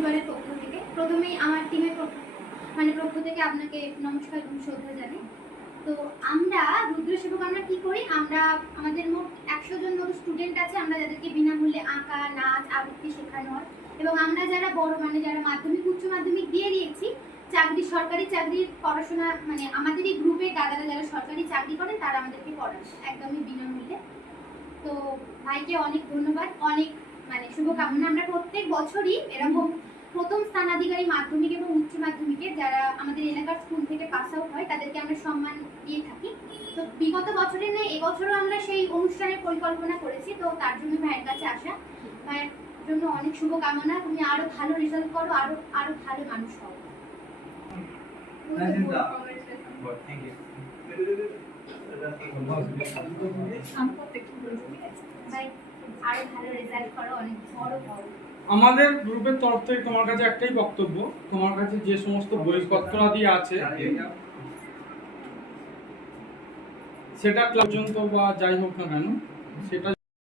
পরিবারের পক্ষ থেকে প্রথমেই আমার টিমের পক্ষ থেকে আপনাকে নমস্কার এবং শ্রদ্ধা জানাই। তো আমরা রুদ্র সেবক আমরা কি করি, আমরা আমাদের মোট 100 জন মতো স্টুডেন্ট আছে, আমরা যাদেরকে বিনামূল্যে আঁকা, নাচ, আবৃত্তি শেখানো হয়। এবং আমরা যারা বড় যারা মাধ্যমিক উচ্চ মাধ্যমিক দিয়ে দিয়েছি, সরকারি চাকরির পড়াশোনা আমাদের এই গ্রুপে দাদারা যারা সরকারি চাকরি করেন তারা আমাদেরকে পড়ান একদমই বিনামূল্যে। তো ভাইকে অনেক ধন্যবাদ, অনেক শুভকামনা। আমরা প্রত্যেক বছরই এরকম প্রথম স্থানাধিকারী মাধ্যমিক এবং উচ্চ মাধ্যমিকে যারা আমাদের এলাকার স্কুল থেকে পাস আউট হয় তাদেরকে আমরা সম্মান দিয়ে থাকি। তো বিগত বছরের নয় এবছরও আমরা সেই অনুষ্ঠানের পরিকল্পনা করেছি। তো তার জন্য ভাইয়ের কাছে আসা, ভাইয়ের জন্য অনেক শুভকামনা। তুমি আরো ভালো রেজাল্ট করো, আরো ভালো মানুষ হও। আমাদের গ্রুপের তরফ থেকে তোমার কাছে একটাই বক্তব্য, তোমার কাছে যে সমস্ত বইপত্রাদি আছে সেটা পর্যন্ত বা যাই হোক না কেন সেটা